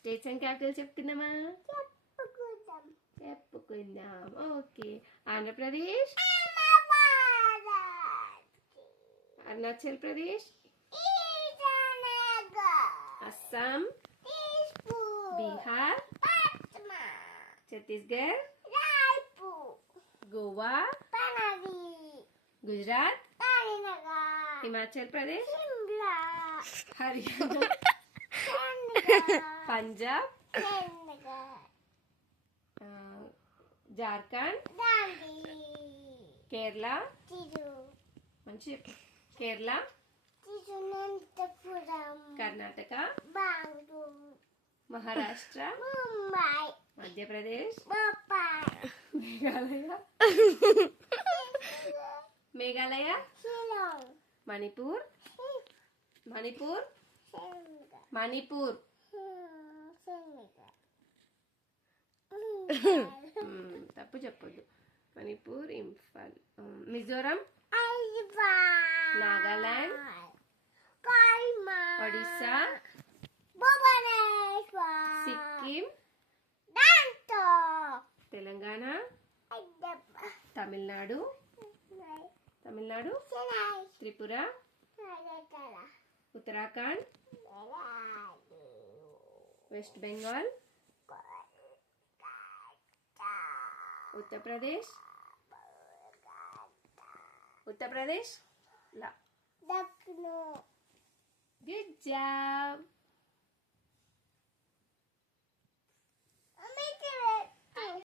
States and capital చెప్తున్నామా? చెప్పుకుందాం. Okay. Andhra Pradesh, Arunachal Pradesh, Assam, Bihar, Chhattisgarh, Goa, Gujarat, Himachal Pradesh, Haryana, Punjab, Jharkhand, Kerala, మంచి కేరళ, కర్ణాటక, మహారాష్ట్ర, మధ్యప్రదేశ్, మేఘాలయ, మణిపూర్, తప్పు చెప్పొద్దు. Manipur, Imphal, Mizoram, Nagaland, Odisha, Sikkim, Telangana, Tamil Nadu, Tripura, Uttarakhand, West Bengal, Uttar Pradesh, good job.